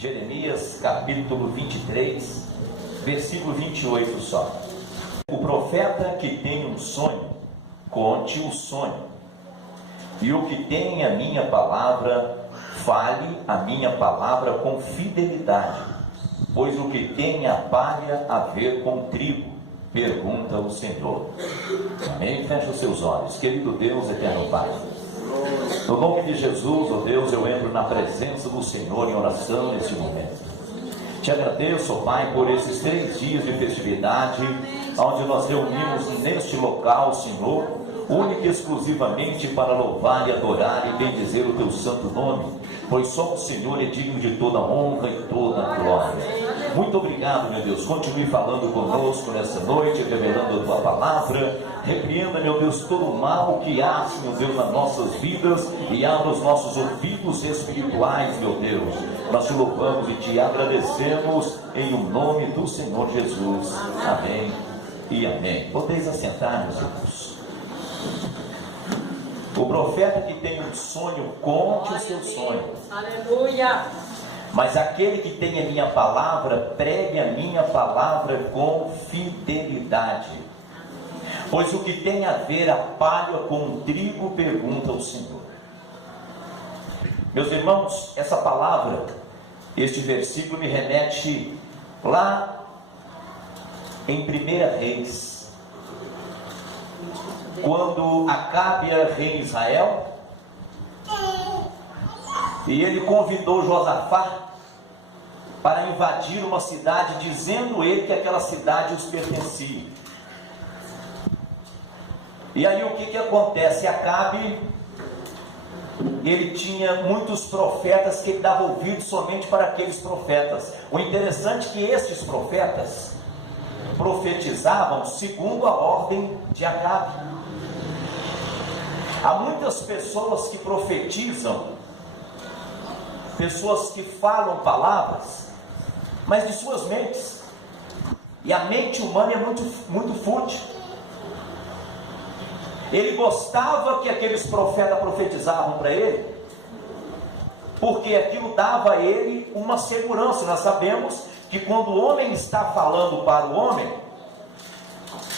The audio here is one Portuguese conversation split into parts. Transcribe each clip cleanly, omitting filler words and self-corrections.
Jeremias capítulo 23, versículo 28 só. O profeta que tem um sonho, conte o sonho, e o que tem a minha palavra, fale a minha palavra com fidelidade, pois o que tem a palha a ver com trigo, pergunta o Senhor. Amém? Feche os seus olhos. Querido Deus, eterno Pai, no nome de Jesus, ó Deus, eu entro na presença do Senhor em oração nesse momento. Te agradeço, ó Pai, por esses 3 dias de festividade, onde nós reunimos neste local, Senhor, única e exclusivamente para louvar e adorar e bendizer o Teu santo nome, pois só o Senhor é digno de toda honra e toda glória. Muito obrigado, meu Deus. Continue falando conosco nessa noite, revelando a Tua palavra. Repreenda, meu Deus, todo o mal que há, meu Deus, nas nossas vidas, e abra os nossos ouvidos espirituais, meu Deus. Nós te louvamos e te agradecemos em o nome do Senhor Jesus. Amém e amém. Podeis assentar, meus irmãos. O profeta que tem um sonho, conte o seu sonho. Aleluia. Mas aquele que tem a minha palavra, pregue a minha palavra com fidelidade. Pois o que tem a ver a palha com o trigo, pergunta o Senhor. Meus irmãos, essa palavra, este versículo me remete lá em 1 Reis, quando Acabe era rei de Israel, e ele convidou Josafá para invadir uma cidade, dizendo ele que aquela cidade os pertencia. E aí o que acontece? Acabe, ele tinha muitos profetas que ele dava ouvido somente para aqueles profetas. O interessante é que estes profetas profetizavam segundo a ordem de Acabe. Há muitas pessoas que profetizam, pessoas que falam palavras, mas de suas mentes, e a mente humana é muito fútil. Ele gostava que aqueles profetas profetizavam para ele, porque aquilo dava a ele uma segurança. Nós sabemos que quando o homem está falando para o homem,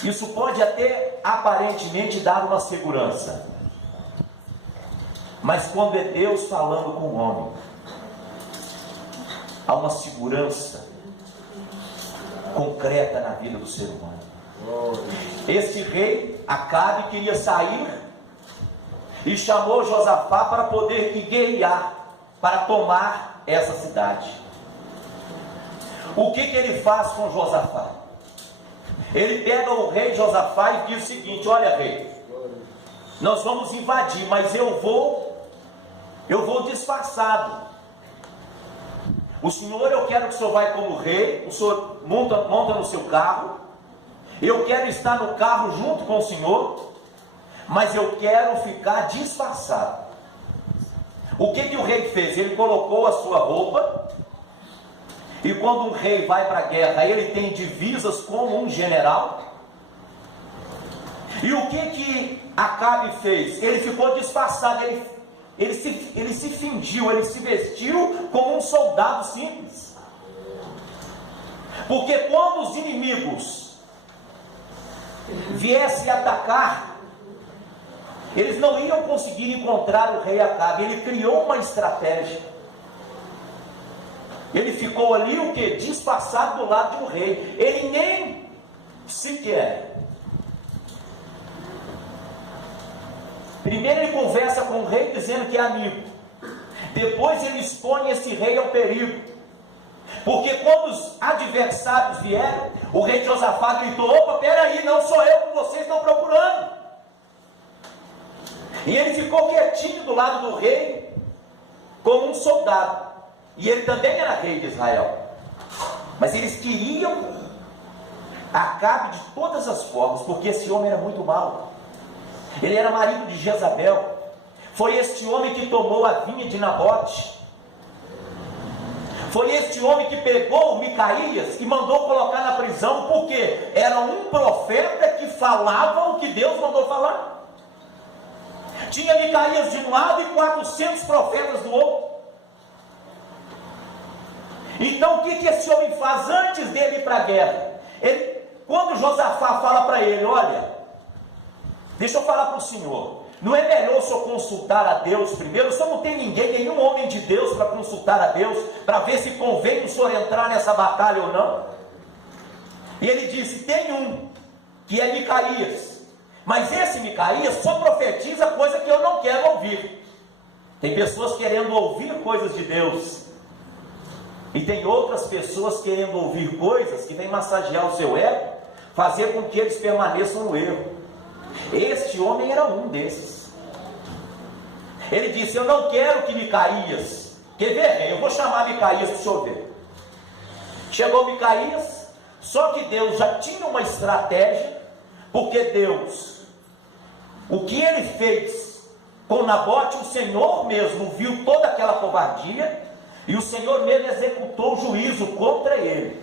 isso pode até aparentemente dar uma segurança, mas quando é Deus falando com o homem, há uma segurança concreta na vida do ser humano. Esse rei Acabe queria sair e chamou Josafá para poder guerrear, para tomar essa cidade. O que ele faz com Josafá? Ele pega o rei Josafá e diz o seguinte: olha, rei, nós vamos invadir, mas eu vou disfarçado. O senhor, eu quero que o senhor vá como rei, o senhor monta no seu carro, eu quero estar no carro junto com o senhor, mas eu quero ficar disfarçado. O que o rei fez? Ele colocou a sua roupa, e quando um rei vai para a guerra, ele tem divisas como um general. E o que Acabe fez? Ele ficou disfarçado, ele se fingiu, ele se vestiu como um soldado simples. Porque quando os inimigos viessem atacar, eles não iam conseguir encontrar o rei Acabe. Ele criou uma estratégia. Ele ficou ali o que? Disfarçado do lado de um rei. Ele nem sequer. Primeiro ele conversa com o rei dizendo que é amigo. Depois ele expõe esse rei ao perigo. Porque quando os adversários vieram, o rei Josafá gritou: opa, peraí, não sou eu que vocês estão procurando. E ele ficou quietinho do lado do rei, como um soldado. E ele também era rei de Israel. Mas eles queriam Acabe de todas as formas, porque esse homem era muito mau. Ele era marido de Jezabel. Foi este homem que tomou a vinha de Nabote. Foi este homem que pegou Micaías e mandou colocar na prisão, porque era um profeta que falava o que Deus mandou falar. Tinha Micaías de um lado e 400 profetas do outro. Então o que esse homem faz antes dele ir para a guerra? Quando Josafá fala para ele: olha, deixa eu falar para o senhor, não é melhor o senhor consultar a Deus primeiro? O senhor não tem ninguém, nenhum homem de Deus para consultar a Deus, para ver se convém o senhor entrar nessa batalha ou não? E ele disse: tem um, que é Micaías, mas esse Micaías só profetiza coisa que eu não quero ouvir. Tem pessoas querendo ouvir coisas de Deus, e tem outras pessoas querendo ouvir coisas que vêm massagear o seu ego, fazer com que eles permaneçam no erro. Este homem era um desses. Ele disse: eu não quero que Micaías, quer ver? Eu vou chamar Micaías para o senhor ver. Chegou Micaías, só que Deus já tinha uma estratégia, porque Deus, o que ele fez com Nabote, o Senhor mesmo viu toda aquela covardia, e o Senhor mesmo executou o juízo contra ele.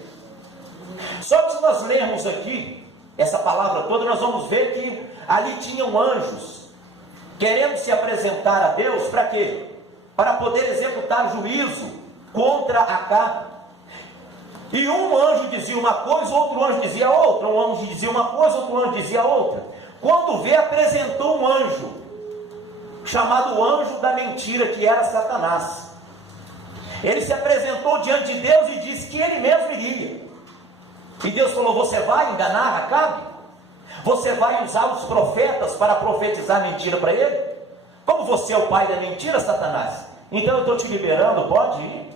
Só que se nós lermos aqui essa palavra toda, nós vamos ver que ali tinham anjos querendo se apresentar a Deus para quê? Para poder executar juízo contra Acabe. E um anjo dizia uma coisa, outro anjo dizia outra, um anjo dizia uma coisa, outro anjo dizia outra. Quando vê, apresentou um anjo, chamado anjo da mentira, que era Satanás. Ele se apresentou diante de Deus e disse que ele mesmo iria. E Deus falou: você vai enganar Acabe? Você vai usar os profetas para profetizar mentira para ele? Como você é o pai da mentira, Satanás? Então eu estou te liberando, pode ir.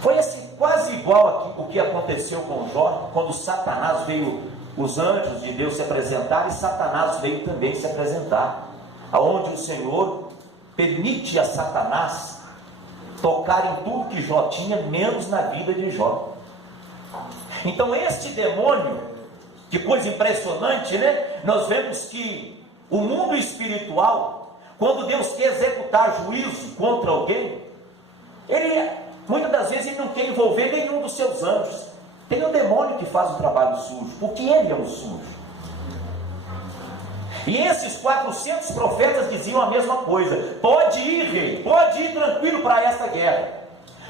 Foi quase igual aqui o que aconteceu com Jó, quando Satanás veio, os anjos de Deus se apresentaram, e Satanás veio também se apresentar, aonde o Senhor permite a Satanás tocar em tudo que Jó tinha, menos na vida de Jó. Então este demônio, que coisa impressionante, né? Nós vemos que o mundo espiritual, quando Deus quer executar juízo contra alguém, muitas das vezes ele não quer envolver nenhum dos seus anjos. Tem um demônio que faz o trabalho sujo, porque ele é um sujo. E esses 400 profetas diziam a mesma coisa: pode ir, rei, pode ir tranquilo para essa guerra,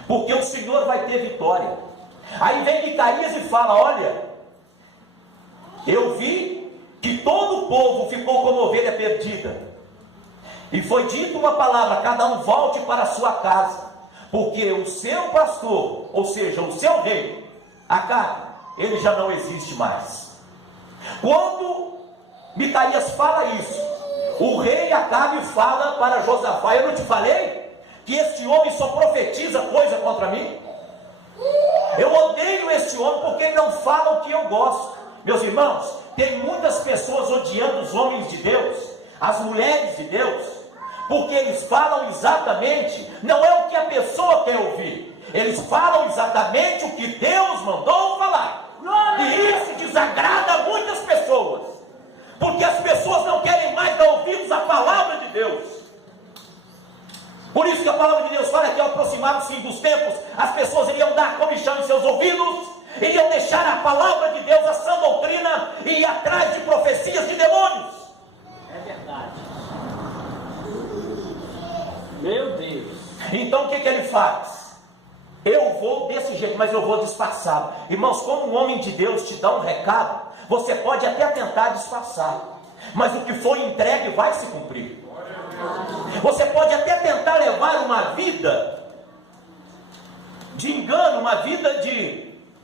porque o Senhor vai ter vitória. Aí vem Micaías e fala: olha, eu vi que todo o povo ficou como ovelha perdida, e foi dita uma palavra: cada um volte para a sua casa, porque o seu pastor, ou seja, o seu rei, Acabe, ele já não existe mais. Quando Micaías fala isso, o rei Acabe fala para Josafá: eu não te falei que este homem só profetiza coisa contra mim? Eu odeio este homem porque ele não fala o que eu gosto. Meus irmãos, tem muitas pessoas odiando os homens de Deus, as mulheres de Deus, porque eles falam exatamente, não é o que a pessoa quer ouvir, eles falam exatamente o que Deus mandou falar. E isso desagrada muitas pessoas, porque as pessoas não querem mais dar ouvidos à palavra de Deus. Por isso que a palavra de Deus fala que ao aproximar o fim dos tempos, as pessoas iriam dar comichão em seus ouvidos, iriam deixar a palavra de Deus, a sã doutrina, e ir atrás de profecias de demônios. É verdade. Meu Deus. Então o que ele faz? Eu vou desse jeito, mas eu vou disfarçado. Irmãos, quando um homem de Deus te dá um recado, você pode até tentar disfarçar, mas o que foi entregue vai se cumprir. Você pode até tentar levar uma vida de engano, uma vida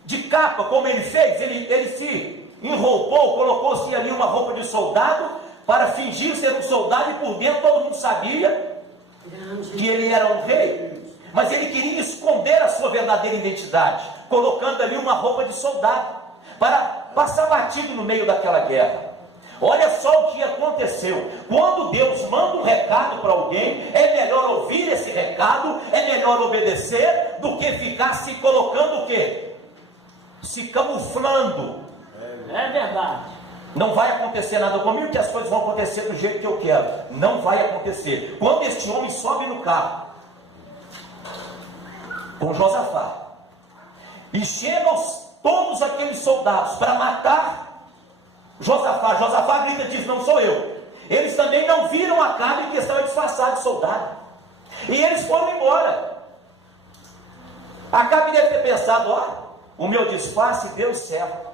de capa, como ele fez. Ele se enroupou, colocou-se ali uma roupa de soldado, para fingir ser um soldado, e por dentro todo mundo sabia que ele era um rei. Mas ele queria esconder a sua verdadeira identidade, colocando ali uma roupa de soldado, para passar batido no meio daquela guerra. Olha só o que aconteceu. Quando Deus manda um recado para alguém, é melhor ouvir esse recado, é melhor obedecer, do que ficar se colocando o quê? Se camuflando. É verdade. Não vai acontecer nada comigo, que as coisas vão acontecer do jeito que eu quero. Não vai acontecer. Quando este homem sobe no carro com Josafá, e chegam todos aqueles soldados para matar Josafá grita e diz: não sou eu. Eles também não viram Acabe, que estava disfarçado de soldado. E eles foram embora. Acabe deve ter pensado: ó, o meu disfarce deu certo.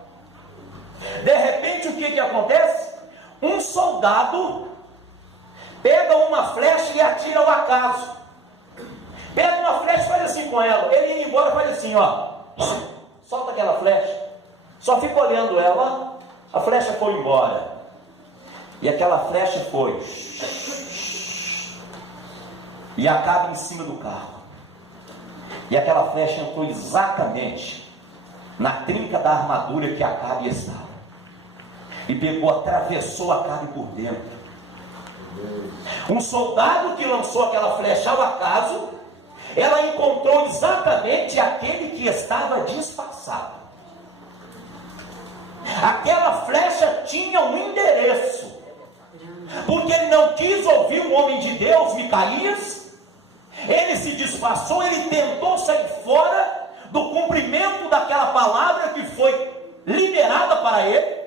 De repente, o que acontece? Um soldado pega uma flecha e atira ao acaso. Pega uma flecha e faz assim com ela. Ele indo embora faz assim, ó. Solta aquela flecha. Só fica olhando ela. A flecha foi embora. E aquela flecha foi. E acaba em cima do carro. E aquela flecha entrou exatamente na trinca da armadura que Acabe estava. E pegou, atravessou Acabe por dentro. Um soldado que lançou aquela flecha ao acaso, ela encontrou exatamente aquele que estava disfarçado. Aquela flecha tinha um endereço, porque ele não quis ouvir o homem de Deus, Micaías. Ele se disfarçou, ele tentou sair fora do cumprimento daquela palavra que foi liberada para ele.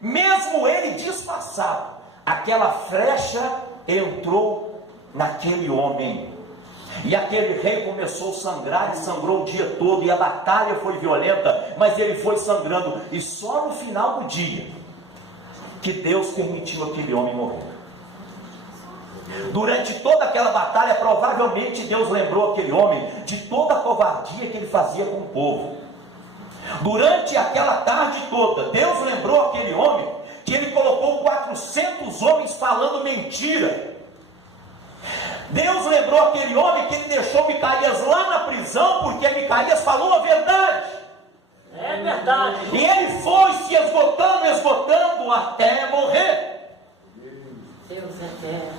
Mesmo ele disfarçado, aquela flecha entrou naquele homem. E aquele rei começou a sangrar e sangrou o dia todo. E a batalha foi violenta, mas ele foi sangrando. E só no final do dia que Deus permitiu aquele homem morrer. Durante toda aquela batalha, provavelmente Deus lembrou aquele homem de toda a covardia que ele fazia com o povo. Durante aquela tarde toda, Deus lembrou aquele homem que ele colocou 400 homens falando mentira. Deus lembrou aquele homem que ele deixou Micaías lá na prisão, porque Micaías falou a verdade. É verdade. E ele foi se esgotando até morrer. Deus é eterno.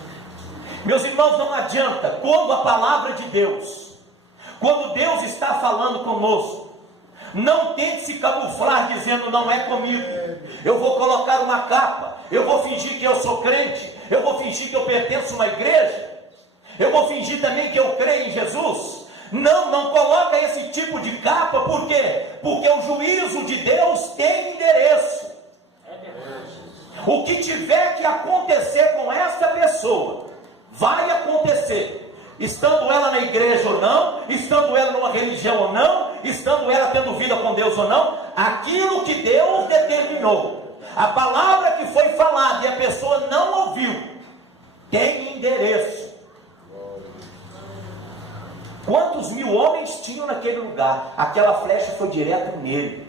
Meus irmãos, não adianta, quando a palavra de Deus, quando Deus está falando conosco, não tente se camuflar dizendo: não é comigo. Eu vou colocar uma capa, eu vou fingir que eu sou crente, eu vou fingir que eu pertenço a uma igreja, eu vou fingir também que eu creio em Jesus. Não coloca esse tipo de capa. Por quê? Porque o juízo de Deus tem endereço. É verdade. O que tiver que acontecer com essa pessoa, vai acontecer. Estando ela na igreja ou não, estando ela numa religião ou não, estando ela tendo vida com Deus ou não, aquilo que Deus determinou, a palavra que foi falada e a pessoa não ouviu, tem endereço. Quantos mil homens tinham naquele lugar? Aquela flecha foi direto nele.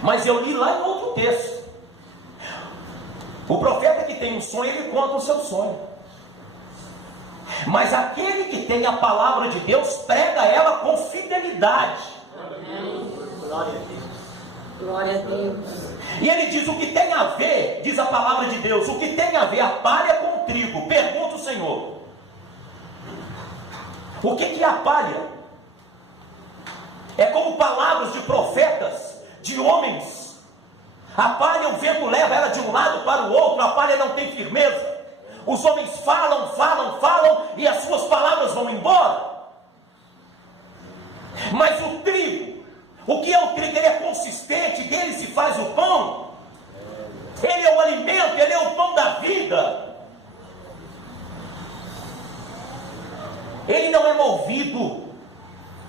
Mas eu li lá em outro texto. O profeta que tem um sonho, ele conta o seu sonho. Mas aquele que tem a palavra de Deus, prega ela com fidelidade. Glória a Deus. Glória a Deus. E ele diz: o que tem a ver, diz a palavra de Deus, o que tem a ver a palha com o trigo? Pergunta o Senhor. O que é a palha? É como palavras de profetas, de homens. A palha, o vento leva ela de um lado para o outro, a palha não tem firmeza. Os homens falam e as suas palavras vão embora. Mas o trigo, o que é o trigo? Ele é consistente, dele se faz o pão. Ele é o alimento, ele é o pão da vida. Ele não é movido,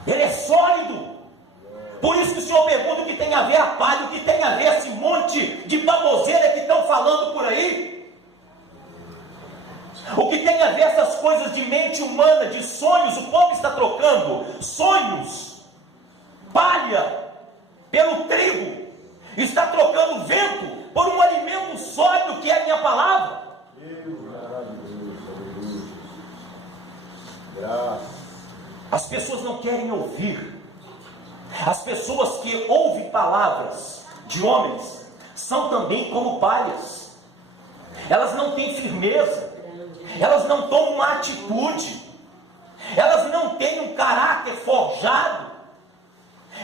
ele é sólido. Por isso que o Senhor pergunta: o que tem a ver a palha, o que tem a ver esse monte de baboseira que estão falando por aí? O que tem a ver essas coisas de mente humana, de sonhos? O povo está trocando sonhos, palha, pelo trigo. Está trocando vento por um alimento sólido que é a minha palavra. As pessoas não querem ouvir. As pessoas que ouvem palavras de homens são também como palhas. Elas não têm firmeza, elas não tomam uma atitude, elas não têm um caráter forjado,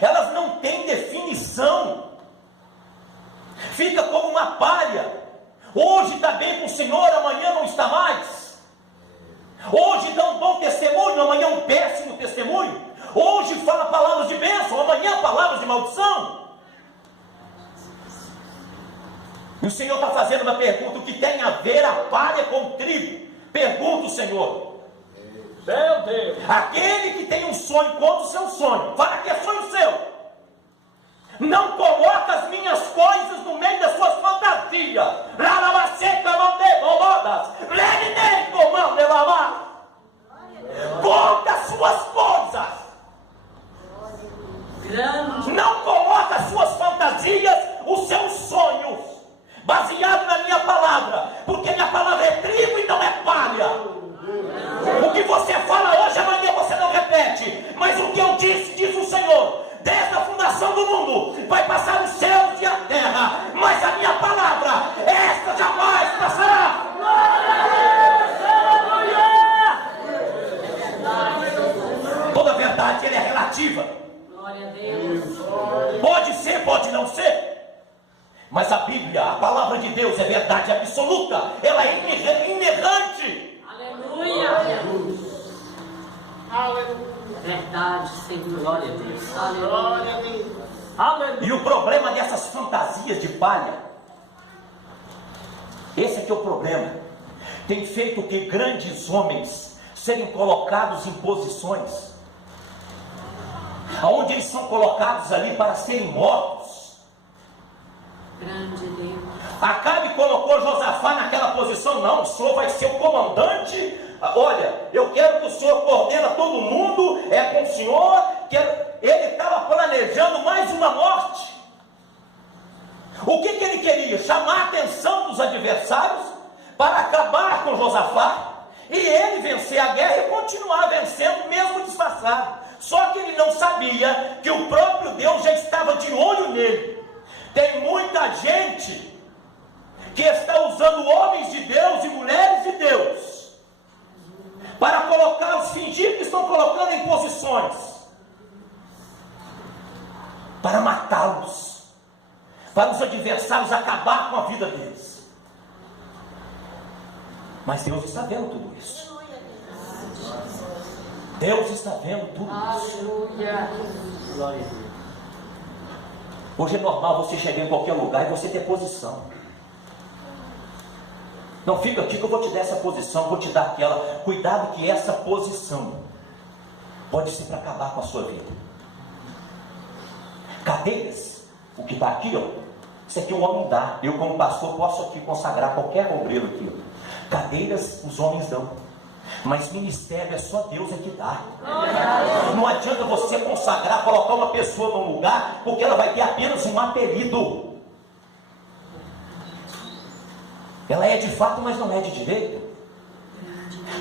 elas não têm definição. Fica como uma palha. Hoje está bem com o Senhor, amanhã não está mais. Hoje dá um bom testemunho, amanhã um péssimo testemunho. Hoje fala palavras de bênção, amanhã palavras de maldição. E o Senhor está fazendo uma pergunta: o que tem a ver a palha com o trigo? Pergunto, Senhor. Meu Deus. Aquele que tem um sonho contra o seu sonho, fala que é sonho seu. Não coloca as minhas coisas no meio das suas fantasias. Conta as suas coisas. Grande. Não coloca as suas fantasias, os seus sonhos, baseado na minha palavra, porque minha palavra é trigo e não é palha. O que você fala hoje, amanhã você não repete, mas o que eu disse, diz o Senhor, desde a fundação do mundo, vai passar os céus e a terra, mas a minha palavra, esta jamais passará. Toda verdade, ela é relativa. Glória a Deus. Pode ser, pode não ser. Mas a Bíblia, a palavra de Deus é verdade absoluta. Ela é inerrante. Aleluia. Verdade, Senhor. Glória a Deus. Aleluia. Aleluia. E o problema dessas fantasias de palha, esse é que é o problema. Tem feito que grandes homens serem colocados em posições aonde eles são colocados ali para serem mortos. Grande Deus. Acabe colocou Josafá naquela posição. Não, o senhor vai ser o comandante. Olha, eu quero que o senhor coordena todo mundo, é com o senhor. Ele estava planejando mais uma morte. O que ele queria? Chamar a atenção dos adversários para acabar com Josafá e ele vencer a guerra e continuar vencendo mesmo disfarçado. Só que ele não sabia que o próprio Deus já estava de olho nele. Tem muita gente que está usando homens de Deus e mulheres de Deus para colocá-los, fingir que estão colocando em posições para matá-los, para os adversários acabar com a vida deles. Mas Deus está vendo tudo isso. Deus está vendo tudo isso. Aleluia. Glória a Deus. Hoje é normal você chegar em qualquer lugar e você ter posição. Não fica aqui que eu vou te dar essa posição, vou te dar aquela. Cuidado que essa posição pode ser para acabar com a sua vida. Cadeiras, o que está aqui, ó, isso aqui o homem dá. Eu como pastor posso aqui consagrar qualquer obreiro aqui, ó. Cadeiras os homens dão. Mas ministério é só Deus é que dá. Não adianta você consagrar, colocar uma pessoa num lugar, porque ela vai ter apenas um apelido. Ela é de fato, mas não é de direito.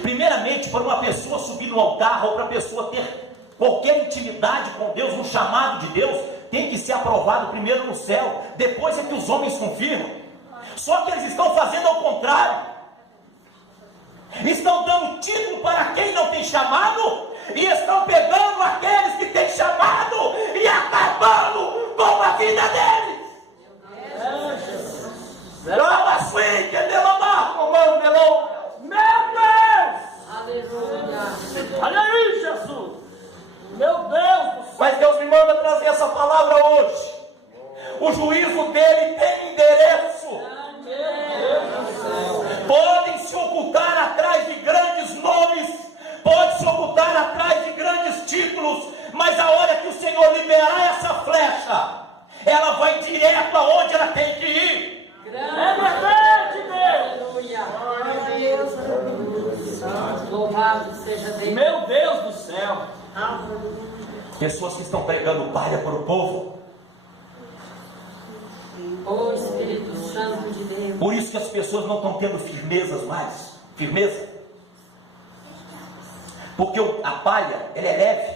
Primeiramente, para uma pessoa subir no altar, ou para a pessoa ter qualquer intimidade com Deus, um chamado de Deus, tem que ser aprovado primeiro no céu, depois é que os homens confirmam. Só que eles estão fazendo ao contrário. Estão dando título para quem não tem chamado, e estão pegando aqueles que têm chamado e acabando com a vida deles. Meu Deus. Aleluia. Olha aí, Jesus. Meu Deus do céu. Mas Deus me manda trazer essa palavra hoje. O juízo dele tem endereço. Podem se ocultar atrás de grandes nomes, pode se ocultar atrás de grandes títulos, mas a hora que o Senhor liberar essa flecha, ela vai direto aonde ela tem que ir. É verdade, Deus. Aleluia. Glória a Deus. Louvado seja Deus. Meu Deus do céu. Pessoas que estão pregando palha para o povo. O Espírito Santo de Deus. Por isso que as pessoas não estão tendo firmezas mais. Firmeza. Porque a palha, ela é leve.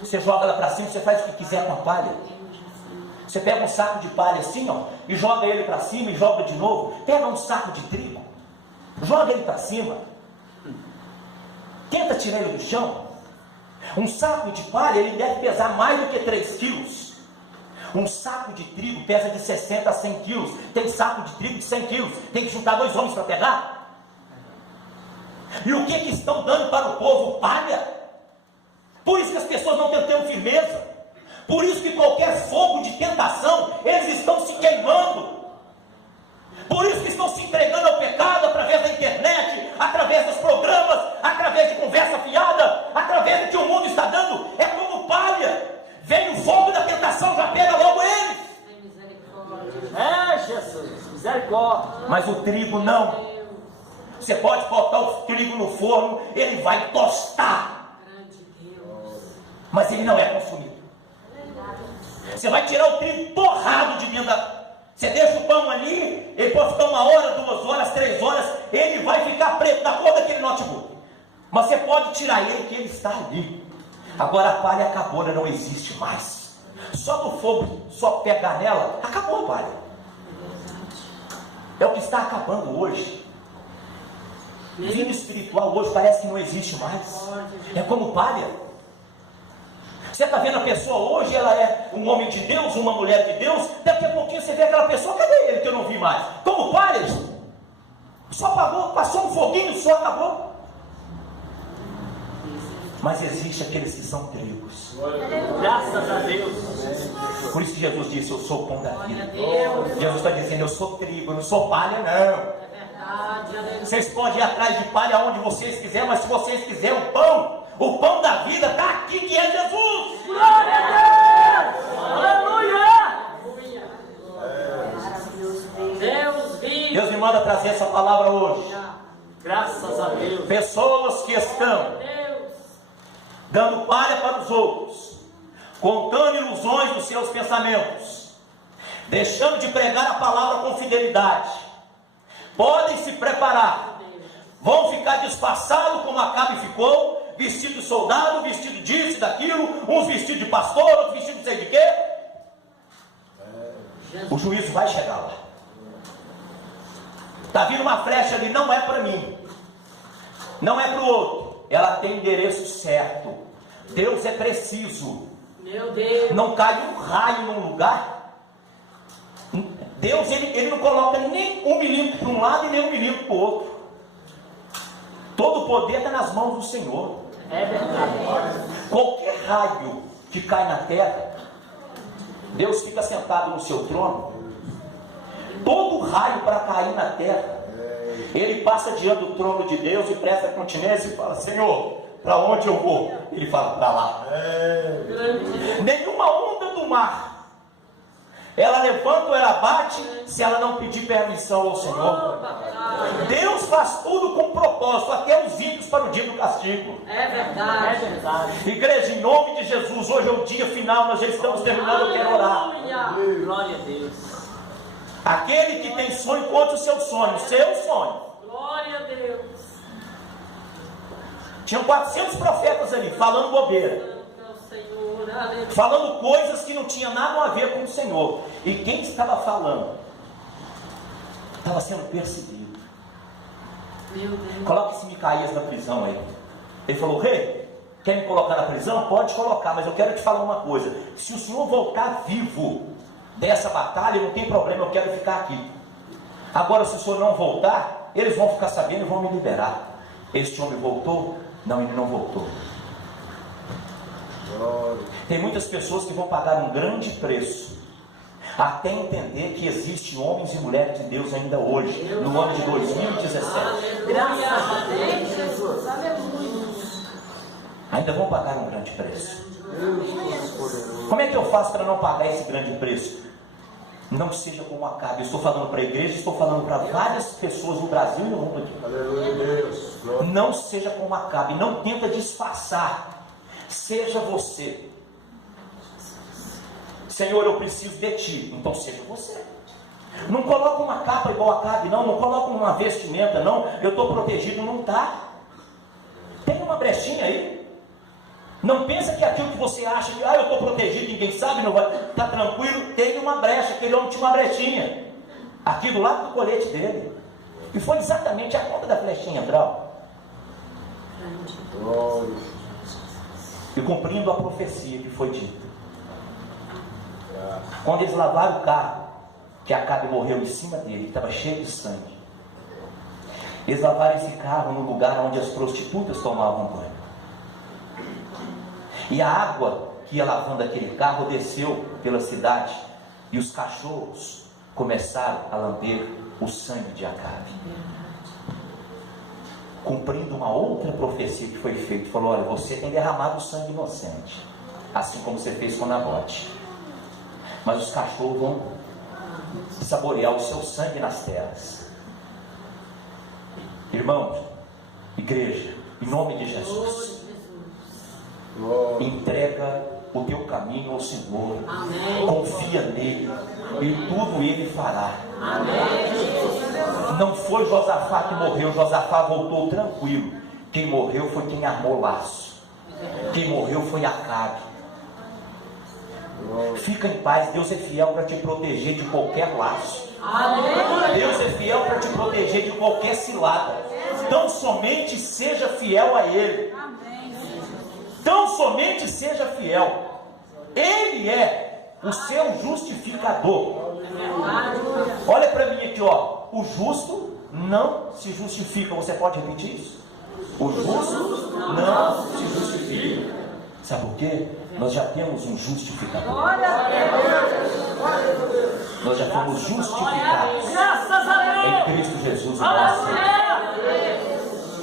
Você joga ela para cima, você faz o que quiser com a palha. Você pega um saco de palha assim, ó, e joga ele para cima e joga de novo. Pega um saco de trigo, joga ele para cima. Tenta tirar ele do chão. Um saco de palha, ele deve pesar mais do que 3 quilos. Um saco de trigo pesa de 60 a 100 quilos. Tem saco de trigo de 100 quilos. Tem que juntar 2 homens para pegar. E o que estão dando para o povo? Palha. Por isso que as pessoas não estão tendo firmeza. Por isso que qualquer fogo de tentação, eles estão se queimando. Por isso que estão se entregando ao pecado através da internet. Mas o trigo não. Você pode botar o trigo no forno, ele vai tostar, mas ele não é consumido. Você vai tirar o trigo torrado de dentro da... Você deixa o pão ali, ele pode ficar 1 hora, 2 horas, 3 horas, ele vai ficar preto na cor daquele notebook. Mas você pode tirar ele, que ele está ali. Agora a palha acabou, ela não existe mais. Só do fogo, só pegar nela, acabou a palha. É o que está acabando hoje. Vida espiritual hoje parece que não existe mais. É como palha. Você está vendo a pessoa hoje, ela é um homem de Deus, uma mulher de Deus. Daqui a pouquinho você vê aquela pessoa, cadê ele que eu não vi mais? Como palhas. Só apagou, passou um foguinho, só acabou. Mas existe aqueles que são trigos. Graças a Deus. Por isso que Jesus disse, eu sou o pão da vida. Jesus está dizendo, eu sou trigo, eu não sou palha não. Vocês podem ir atrás de palha onde vocês quiserem, mas se vocês quiserem o pão da vida está aqui, que é Jesus. Glória a Deus! Aleluia! Deus vive. Deus me manda trazer essa palavra hoje. Graças a Deus. Pessoas que estão dando palha para os outros, contando ilusões dos seus pensamentos, deixando de pregar a palavra com fidelidade, podem se preparar, vão ficar disfarçados como Acabe ficou, vestido de soldado, vestido disso, daquilo, uns vestidos de pastor, outros vestidos de sei de quê. O juízo vai chegar lá. Está vindo uma flecha ali, não é para mim, não é para o outro. Ela tem endereço certo. Deus é preciso. Meu Deus. Não cai um raio num lugar. Deus ele não coloca nem 1 milímetro para um lado e nem 1 milímetro para o outro. Todo o poder está nas mãos do Senhor. É verdade. Qualquer raio que cai na terra, Deus fica sentado no seu trono. Todo raio para cair na terra, ele passa diante do trono de Deus e presta continência e fala: Senhor, para onde eu vou? Ele fala: para lá. Nenhuma onda do mar, ela levanta ou ela bate, se ela não pedir permissão ao Senhor. Deus faz tudo com propósito, até os ímpios para o dia do castigo. É verdade. É verdade. Igreja, em nome de Jesus, hoje é o dia final, nós já estamos terminando, eu quero orar. Glória a Deus. Aquele que tem sonho, conte o seu sonho, Glória a Deus. Tinham 400 profetas ali, falando bobeira, falando coisas que não tinham nada a ver com o Senhor. E quem estava falando estava sendo perseguido. Meu Deus. Coloque esse Micaías na prisão aí. Ele falou: rei, quer me colocar na prisão? Pode colocar, mas eu quero te falar uma coisa: se o senhor voltar vivo dessa batalha, não tem problema, eu quero ficar aqui. Agora, se o senhor não voltar, eles vão ficar sabendo e vão me liberar. Este homem voltou? Não, ele não voltou. Tem muitas pessoas que vão pagar um grande preço até entender que existem homens e mulheres de Deus ainda hoje, no ano de 2017. Graças a Deus, Jesus. Ainda vão pagar um grande preço. Como é que eu faço para não pagar esse grande preço? Não seja como Acabe. Eu estou falando para a igreja, estou falando para várias pessoas no Brasil e no mundo aqui. Não seja como Acabe, não tenta disfarçar. Seja você. Senhor, eu preciso de ti. Então seja você. Não coloca uma capa igual a Acabe, não coloca uma vestimenta, não. Eu estou protegido, não está. Tem uma brechinha aí. Não pensa que aquilo que você acha que eu estou protegido, ninguém sabe, não vai, está tranquilo. Tem uma brecha, aquele homem tinha uma brechinha aqui do lado do colete dele, e foi exatamente a ponta da flechinha entrar, e cumprindo a profecia que foi dita. Quando eles lavaram o carro, que Acabe morreu em cima dele, que estava cheio de sangue, eles lavaram esse carro no lugar onde as prostitutas tomavam banho. E a água que ia lavando aquele carro desceu pela cidade, e os cachorros começaram a lamber o sangue de Acabe, cumprindo uma outra profecia que foi feita. Falou: olha, você tem derramado sangue inocente, assim como você fez com Nabote, mas os cachorros vão saborear o seu sangue nas terras. Irmãos, igreja, em nome de Jesus, entrega o teu caminho ao Senhor. Amém. Confia nele e tudo ele fará. Amém. Não foi Josafá que morreu, Josafá voltou tranquilo. Quem morreu foi quem armou laço. Quem morreu foi Acabe. Fica em paz, Deus é fiel para te proteger de qualquer laço. Amém. Deus é fiel para te proteger de qualquer cilada. Então somente seja fiel a Ele. Então somente seja fiel. Ele é o seu justificador. Olha para mim aqui, ó. O justo não se justifica. Você pode repetir isso? O justo não se justifica. Sabe por quê? Nós já temos um justificador. Nós já fomos justificados Graças a em Deus. Cristo Jesus, o nosso Senhor.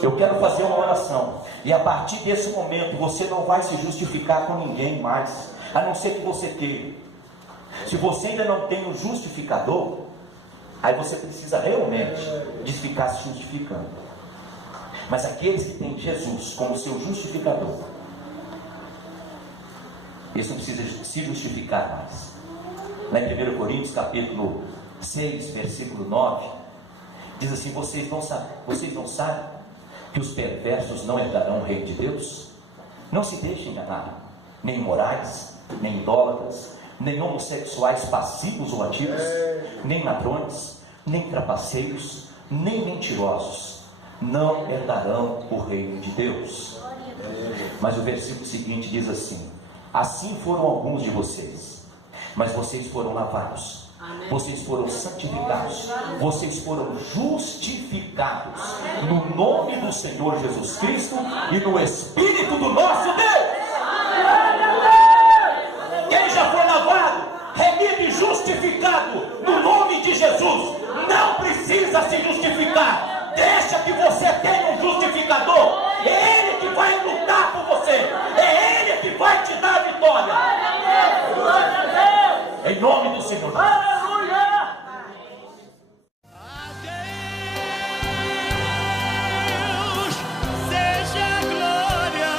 Eu quero fazer uma oração. E a partir desse momento você não vai se justificar com ninguém mais, a não ser que você queira. Se você ainda não tem o justificador, aí você precisa realmente de ficar se justificando. Mas aqueles que têm Jesus como seu justificador, eles não precisam se justificar mais. Lá em 1 Coríntios capítulo 6, versículo 9, diz assim: vocês não sabem que os perversos não herdarão o reino de Deus? Não se deixem enganar, nem imorais, nem idólatras, nem homossexuais passivos ou ativos, nem ladrões, nem trapaceiros, nem mentirosos, não herdarão o reino de Deus. Mas o versículo seguinte diz assim: assim foram alguns de vocês, mas vocês foram lavados, vocês foram santificados, vocês foram justificados no nome do Senhor Jesus Cristo e no Espírito do nosso Deus. Quem já foi lavado, remido e justificado no nome de Jesus, não precisa se justificar. Deixa que você tenha um justificador. É Ele que vai lutar por você, é Ele que vai te dar a vitória. Em nome do Senhor. Aleluia. Deus seja glória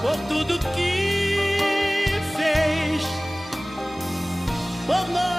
por tudo que fez por nós.